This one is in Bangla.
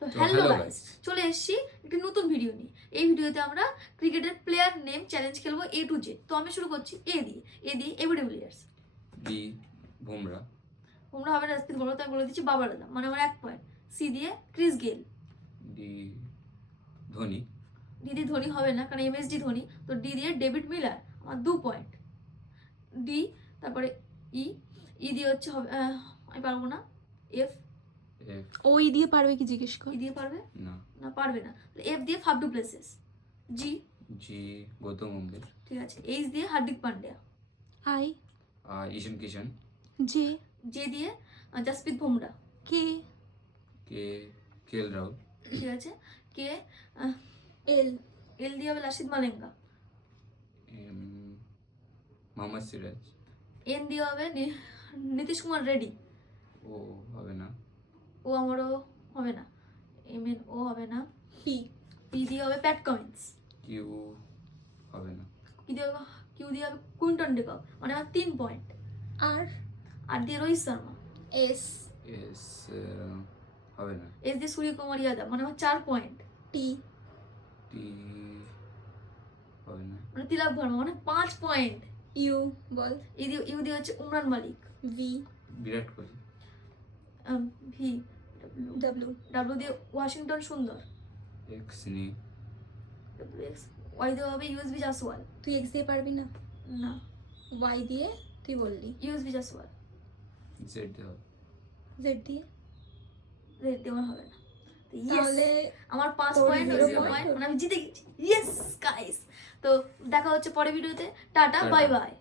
তো হ্যালো গাইস, চলে এসেছি একটা নতুন ভিডিও নিয়ে। এই ভিডিওতে আমরা ক্রিকেটের প্লেয়ার নেম চ্যালেঞ্জ খেলবো A to Z। তো আমি শুরু করছি এ দিয়ে ABD players. B Bumrah. Bumrah হবে না, জাসপ্রীত বুমরা। তো আমি বলে দিচ্ছি বাবর আজম, মানে আমার 1 পয়েন্ট। সি দিয়ে Chris Gayle. D Dhoni. D দিয়ে ধোনি হবে না, কারণ MSD ধোনি। তো ডি দিয়ে ডেভিড মিলার, আমার 2 পয়েন্ট। ডি, তারপরে ই দিয়ে হচ্ছে হবে আমি পারবো না। এফ। ওই দিয়ে পারবে কি জিজ্ঞেস কর। ই দিয়ে পারবে না। না, পারবে না। এফ দিয়ে Faf du Plessis. G Gautam Gambhir. ঠিক আছে। এইচ দিয়ে হার্দিক পান্ডিয়া। আই ঈশান কিষান। জে দিয়ে জাসপ্রীত বুমরা। কে এল রাহুল। ঠিক আছে। কে এল এল দিয়ে হবে লাসিদ মালিঙ্গা। মোহাম্মদ সিরাজ। এন দিয়ে হবে নীতিশ কুমার রেড্ডি। ও হবে না। ও আমারও হবে না। MN ও হবে না। পি দিয়ে হবে প্যাট কামিন্স। কিউ হবে না। কিউ দিয়ে হবে কুইন্টন ডিকক, মানে আমার 3 পয়েন্ট। আর দিয়ে রোহিত শর্মা। এস হবে না। এস দিয়ে সূর্যকুমার যাদব, মানে আমার 4 পয়েন্ট। টি হবে না। মানে তিলক ভার্মা, মানে 5 পয়েন্ট। You ball. ইউ দিয়ে হচ্ছে উমরান মালিক। বিরাট কোহলি। ভি ডাব্লিউ দিয়ে ওয়াশিংটন সুন্দর। এক্স নেই। ওয়াই দিয়ে হবে ইউএসবি জাসওয়াল। তুই এক্স দিয়ে পারবি না? না, ওয়াই দিয়ে তুই বললি। ইউএসবি জাসওয়াল। জেড দিয়ে হবে। জেড দিয়ে রেড দেওয়া হবে না। তাহলে আমার 5 তোর পয়েন্ট, 0 0 point। পয়েন্ট, মানে আমি জিতে গেছি। Yes guys. তো দেখা হচ্ছে পরের ভিডিওতে। Tata, bye bye.